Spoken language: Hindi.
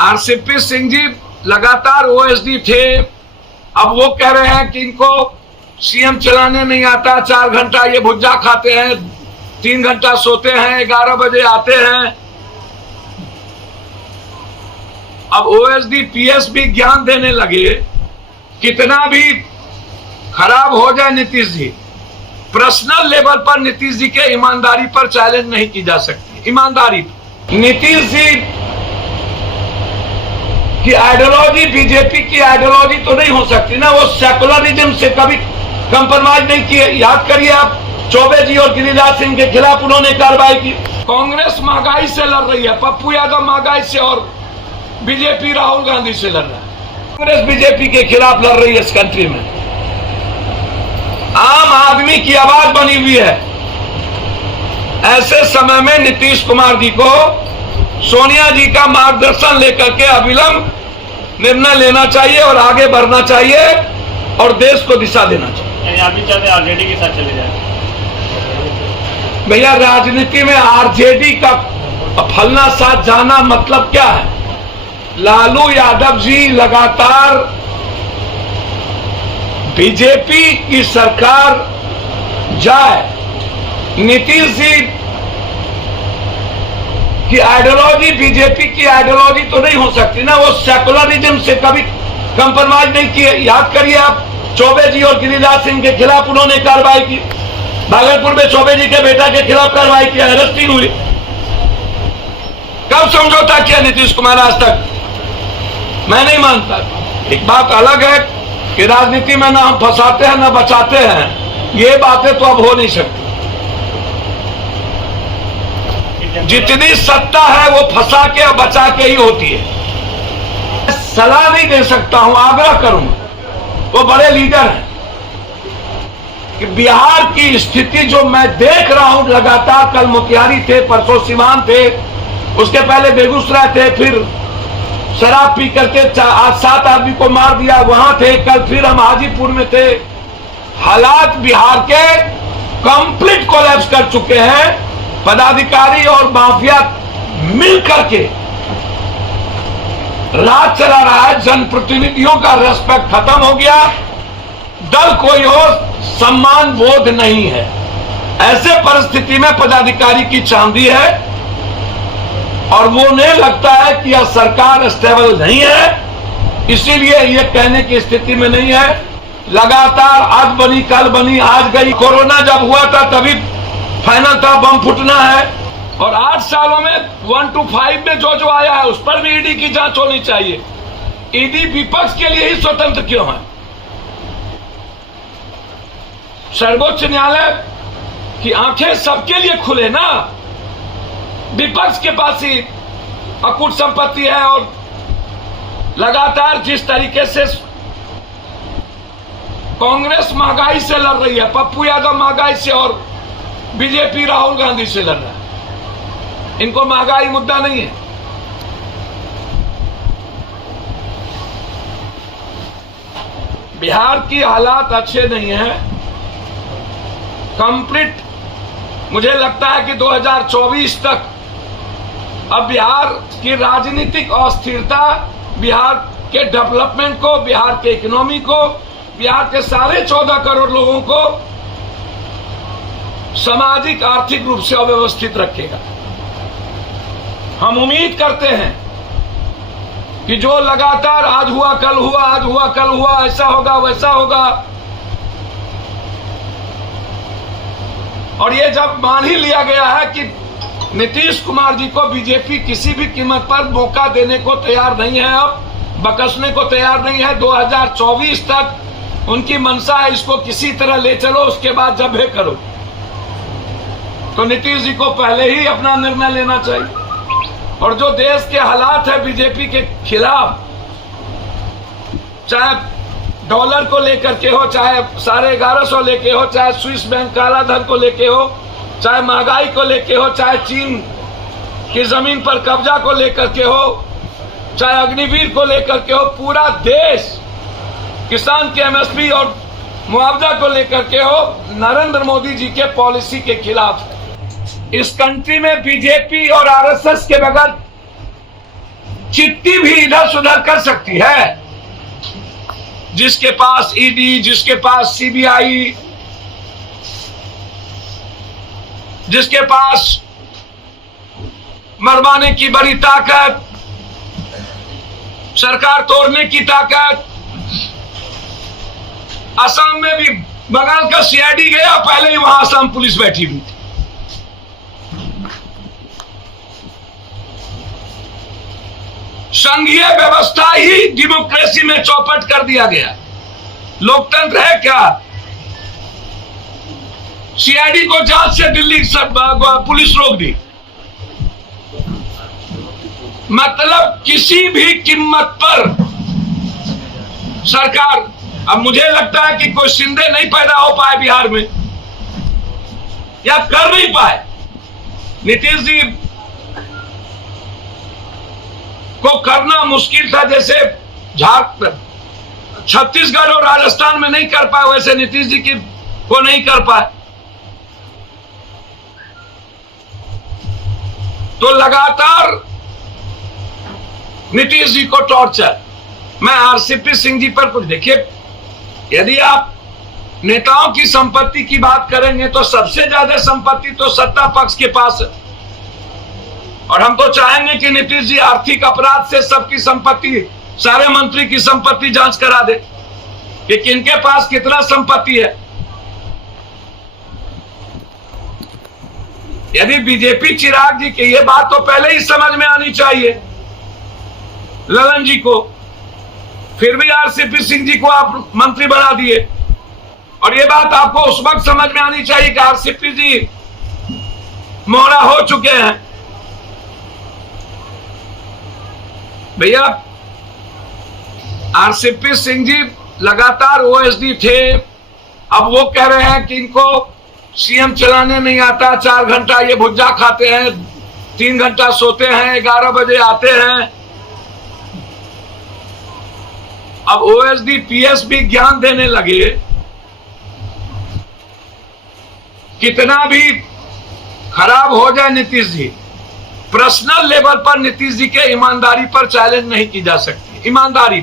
आरसीपी सिंह जी लगातार ओएसडी थे। अब वो कह रहे हैं कि इनको सीएम चलाने नहीं आता, 4 घंटा ये भुज्जा खाते हैं, 3 घंटा सोते हैं, 11 बजे आते हैं। अब ओएसडी पीएस भी ज्ञान देने लगे। कितना भी खराब हो जाए नीतीश जी, पर्सनल लेवल पर नीतीश जी के ईमानदारी पर चैलेंज नहीं की जा सकती। ईमानदारी नीतीश जी की आइडियोलॉजी बीजेपी की आइडियोलॉजी तो नहीं हो सकती ना। वो सेकुलरिज्म से कभी कंप्रोमाइज नहीं किए। याद करिए आप, चौबे जी और गिरिराज सिंह के खिलाफ उन्होंने कार्रवाई की। कांग्रेस महंगाई से लड़ रही है, पप्पू यादव महंगाई से, और बीजेपी राहुल गांधी से लड़ रहा है। कांग्रेस बीजेपी के खिलाफ लड़ रही है इस कंट्री में। आम आदमी की आवाज बनी हुई है। ऐसे समय में नीतीश कुमार जी को सोनिया जी का मार्गदर्शन लेकर के अविलंब निर्णय लेना चाहिए और आगे बढ़ना चाहिए और देश को दिशा देना चाहिए। आप भी चाहते हैं आरजेडी के साथ चले जाए? भैया, राजनीति में आरजेडी का फलना साथ जाना मतलब क्या है? लालू यादव जी लगातार बीजेपी की सरकार जाए, नीतीश जी की आइडियोलॉजी बीजेपी की आइडियोलॉजी तो नहीं हो सकती ना। वो सेकुलरिज्म से कभी कंप्रोमाइज नहीं किए। याद करिए आप, चौबे जी और गिरिराज सिंह के खिलाफ उन्होंने कार्रवाई की। भागलपुर में चौबे जी के बेटा के खिलाफ कार्रवाई की, अरेस्टिंग हुई। कब समझौता किया नीतीश कुमार आज तक? मैं नहीं मानता। एक बात अलग है कि राजनीति में ना हम फंसाते हैं ना बचाते हैं, ये बातें तो अब हो नहीं सकती। जितनी सत्ता है वो फंसा के और बचा के ही होती है। सलाह नहीं दे सकता हूं, आग्रह करूंगा। वो बड़े लीडर हैं कि बिहार की स्थिति जो मैं देख रहा हूं लगातार, कल मोतिहारी थे, परसों सिवान थे, उसके पहले बेगूसराय थे, फिर शराब पी करके 7 आदमी को मार दिया, वहां थे, कल फिर हम हाजीपुर में थे। हालात बिहार के कंप्लीट कोलैप्स कर चुके हैं। पदाधिकारी और माफिया मिल करके राज चला रहा है। जनप्रतिनिधियों का रेस्पेक्ट खत्म हो गया। दल कोई हो, सम्मान बोध नहीं है। ऐसे परिस्थिति में पदाधिकारी की चांदी है और वो नहीं लगता है कि यह सरकार स्टेबल नहीं है, इसीलिए ये कहने की स्थिति में नहीं है। लगातार आज बनी कल बनी आज गई। कोरोना जब हुआ था तभी फाइनल था, बम फूटना है। और 8 सालों में 1 to 5 में जो आया है उस पर भी ईडी की जांच होनी चाहिए। ईडी विपक्ष के लिए ही स्वतंत्र क्यों है? सर्वोच्च न्यायालय की आंखें सबके लिए खुले ना। विपक्ष के पास ही अकूट संपत्ति है और लगातार जिस तरीके से कांग्रेस महंगाई से लड़ रही है, पप्पू यादव महंगाई से, और बीजेपी राहुल गांधी से लड़ रहा है। इनको महंगाई मुद्दा नहीं है। बिहार की हालात अच्छे नहीं है। कंप्लीट मुझे लगता है कि 2024 तक अब बिहार की राजनीतिक अस्थिरता बिहार के डेवलपमेंट को, बिहार के इकोनॉमी को, बिहार के 14.5 करोड़ लोगों को सामाजिक आर्थिक रूप से अव्यवस्थित रखेगा। हम उम्मीद करते हैं कि जो लगातार आज हुआ कल हुआ, आज हुआ कल हुआ, ऐसा होगा वैसा होगा, और ये जब मान ही लिया गया है कि नीतीश कुमार जी को बीजेपी किसी भी कीमत पर मौका देने को तैयार नहीं है, अब बकसने को तैयार नहीं है। 2024 तक उनकी मंशा है इसको किसी तरह ले चलो, उसके बाद जब है करो। तो नीतीश जी को पहले ही अपना निर्णय लेना चाहिए। और जो देश के हालात है बीजेपी के खिलाफ, चाहे डॉलर को लेकर के हो, चाहे 1150 लेके हो, चाहे स्विस बैंक काला धन को लेके हो, चाहे महंगाई को लेके हो, चाहे चीन की जमीन पर कब्जा को लेकर के हो, चाहे अग्निवीर को लेकर के हो, पूरा देश किसान के एमएसपी और मुआवजा को लेकर के हो, नरेंद्र मोदी जी के पॉलिसी के खिलाफ है। इस कंट्री में बीजेपी और आरएसएस के बगैर चिट्ठी भी इधर सुधर कर सकती है। जिसके पास ईडी, जिसके पास सीबीआई, जिसके पास मरवाने की बड़ी ताकत, सरकार तोड़ने की ताकत, असम में भी बंगाल का सीआईडी गया, पहले ही वहां असम पुलिस बैठी हुई थी। संघीय व्यवस्था ही डेमोक्रेसी में चौपट कर दिया गया। लोकतंत्र है क्या? सीआईडी को जांच से दिल्ली पुलिस रोक दी। मतलब किसी भी कीमत पर सरकार, अब मुझे लगता है कि कोई शिंदे नहीं पैदा हो पाए बिहार में, या कर नहीं पाए। नीतीश जी को करना मुश्किल था, जैसे छत्तीसगढ़ और राजस्थान में नहीं कर पाए, वैसे नीतीश जी की को नहीं कर पाए। तो लगातार नीतीश जी को टॉर्चर। मैं आरसीपी सिंह जी पर कुछ देखिए, यदि आप नेताओं की संपत्ति की बात करेंगे तो सबसे ज्यादा संपत्ति तो सत्ता पक्ष के पास है, और हम तो चाहेंगे कि नीतीश जी आर्थिक अपराध से सबकी संपत्ति, सारे मंत्री की संपत्ति जांच करा दे कि किनके पास कितना संपत्ति है। यदि बीजेपी चिराग जी की ये बात तो पहले ही समझ में आनी चाहिए ललन जी को, फिर भी आरसीपी सिंह जी को आप मंत्री बना दिए, और ये बात आपको उस वक्त समझ में आनी चाहिए कि आरसीपी जी मोहरा हो चुके हैं। भैया आरसीपी सिंह जी लगातार ओएसडी थे, अब वो कह रहे हैं कि इनको सीएम चलाने नहीं आता, 4 घंटा ये भुज्जा खाते हैं, 3 घंटा सोते हैं, 11 बजे आते हैं। अब ओएसडी पीएस भी ज्ञान देने लगे। कितना भी खराब हो जाए नीतीश जी, पर्सनल लेवल पर नीतीश जी के ईमानदारी पर चैलेंज नहीं की जा सकती। ईमानदारी